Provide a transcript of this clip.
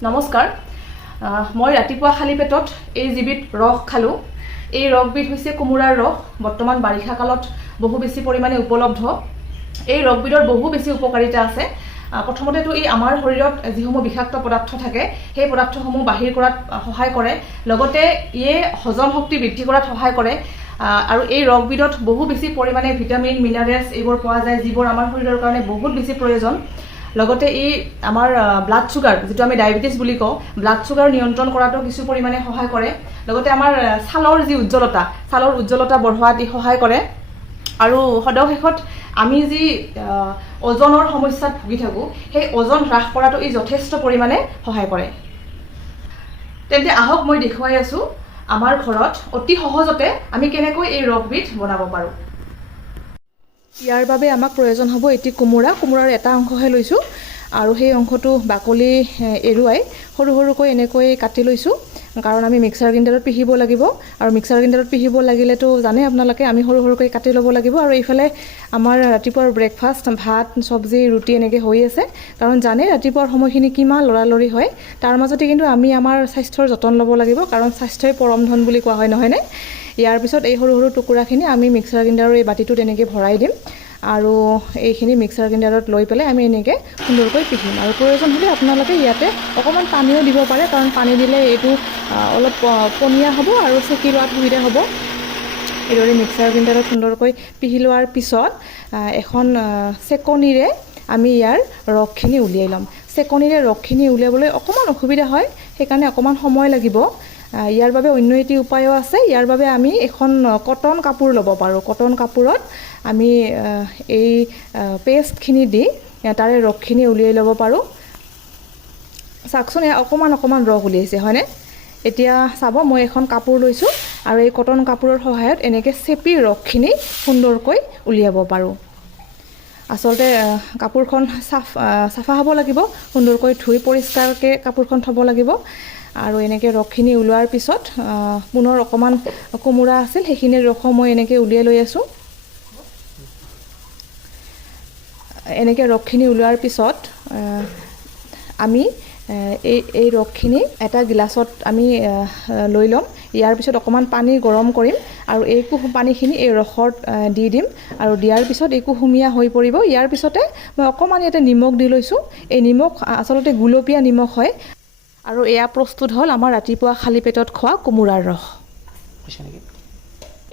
নমস্কাৰ মই ৰাতিপুৱা খালী পেটত এই যিবিধ ৰস খালোঁ এই ৰসবিধ হৈছে কোমোৰাৰ ৰস বৰ্তমান বাৰিষা কালত বহু বেছি পৰিমাণে উপলব্ধ এই ৰসবিধৰ বহু বেছি উপকাৰিতা আছে প্ৰথমতেতো এই আমাৰ শৰীৰত যিসমূহ বিষাক্ত পদাৰ্থ থাকে সেই পদাৰ্থসমূহ বাহিৰ কৰাত সহায় কৰে লগতে ইয়ে হজম শক্তি বৃদ্ধি কৰাত সহায় কৰে আৰু এই ৰসবিধত বহু বেছি পৰিমাণে ভিটামিন মিনাৰেলছ এইবোৰ পোৱা যায় যিবোৰ আমাৰ শৰীৰৰ কাৰণে বহুত বেছি প্ৰয়োজন লগতে এই আমাৰ ব্লাড সুগাৰ যেটো আমি ডায়াবেটিস বুলি কওঁ ব্লাড সুগাৰ নিয়ন্ত্ৰণ কৰাটো কিছু পৰিমাণে সহায় কৰে লগতে আমাৰ ছালৰ যি উজ্জ্বলতা বঢ়োৱাত ই সহায় কৰে আৰু সদশেষত আমি যি ওজনৰ সমস্যাত ভুগি থাকোঁ সেই ওজন হ্ৰাস কৰাটো ই যথেষ্ট পৰিমাণে সহায় কৰে তেন্তে আহক মই দেখুৱাই আছো আমাৰ ঘৰত অতি সহজতে আমি কেনেকৈ এই ৰসবিধ বনাব পাৰোঁ ইয়াৰ বাবে আমাক প্ৰয়োজন হ'ব এটি কোমোৰাৰ এটা অংশহে লৈছো আৰু সেই অংশটো বাকলি এৰুৱাই সৰু সৰুকৈ এনেকৈ কাটি লৈছো কাৰণ আমি মিক্সাৰ গ্ৰাইণ্ডাৰত পিহিব লাগিব আৰু মিক্সাৰ গ্ৰাইণ্ডাৰত পিহিব লাগিলেতো জানে আপোনালোকে আমি সৰু সৰুকৈ কাটি ল'ব লাগিব আৰু এইফালে আমাৰ ৰাতিপুৱাৰ ব্ৰেকফাষ্ট ভাত সবজি ৰুটি এনেকৈ হৈ আছে কাৰণ জানে ৰাতিপুৱাৰ সময়খিনি কিমান লৰালৰি হয় তাৰ মাজতে কিন্তু আমি আমাৰ স্বাস্থ্যৰ যতন ল'ব লাগিব কাৰণ স্বাস্থ্যই পৰম ধন বুলি কোৱা হয় নহয়নে ইয়াৰ পিছত এই সৰু সৰু টুকুৰাখিনি আমি মিক্সাৰ গ্ৰাইণ্ডাৰৰ এই বাটিটোত এনেকৈ ভৰাই দিম আৰু এইখিনি মিক্সাৰ গ্ৰাইণ্ডাৰত লৈ পেলাই আমি এনেকৈ সুন্দৰকৈ পিহিম আৰু প্ৰয়োজন হ'লে আপোনালোকে ইয়াতে অকণমান পানীও দিব পাৰে কাৰণ পানী দিলে এইটো অলপ পনীয়া হ'ব আৰু চেকি লোৱাত সুবিধা হ'ব এইদৰে মিক্সাৰ গ্ৰাইণ্ডাৰত সুন্দৰকৈ পিহি লোৱাৰ পিছত এখন চেকনিৰে আমি ইয়াৰ ৰসখিনি উলিয়াই ল'ম চেকনিৰে ৰসখিনি উলিয়াবলৈ অকণমান অসুবিধা হয় সেইকাৰণে অকণমান সময় লাগিব ইয়াৰ বাবে অন্য এটি উপায়ও আছে ইয়াৰ বাবে আমি এখন কটন কাপোৰ ল'ব পাৰোঁ কটন কাপোৰত আমি এই পেষ্টখিনি দি তাৰে ৰসখিনি উলিয়াই ল'ব পাৰোঁ চাওকচোন অকণমান ৰস উলিয়াইছে হয়নে এতিয়া চাব মই এখন কাপোৰ লৈছোঁ আৰু এই কটন কাপোৰৰ সহায়ত এনেকৈ চেপি ৰসখিনি সুন্দৰকৈ উলিয়াব পাৰোঁ আচলতে কাপোৰখন চাফা হ'ব লাগিব সুন্দৰকৈ ধুই পৰিষ্কাৰকৈ কাপোৰখন থ'ব লাগিব আৰু এনেকৈ ৰসখিনি ওলোৱাৰ পিছত পুনৰ অকণমান কোমোৰা আছিল সেইখিনিৰ ৰস মই এনেকৈ উলিয়াই লৈ আছোঁ এনেকৈ ৰসখিনি ওলোৱাৰ পিছত আমি এই ৰসখিনি এটা গিলাচত আমি লৈ ল'ম ইয়াৰ পিছত অকণমান পানী গৰম কৰিম আৰু এই পানীখিনি এই ৰসত দি দিম আৰু দিয়াৰ পিছত এই কুহুমীয়া হৈ পৰিব ইয়াৰ পিছতে মই অকণমান ইয়াতে নিমখ দি লৈছোঁ এই নিমখ আচলতে গুলপীয়া নিমখ হয় আৰু এয়া প্ৰস্তুত হ'ল আমাৰ ৰাতিপুৱা খালী পেটত খোৱা কোমোৰাৰ ৰস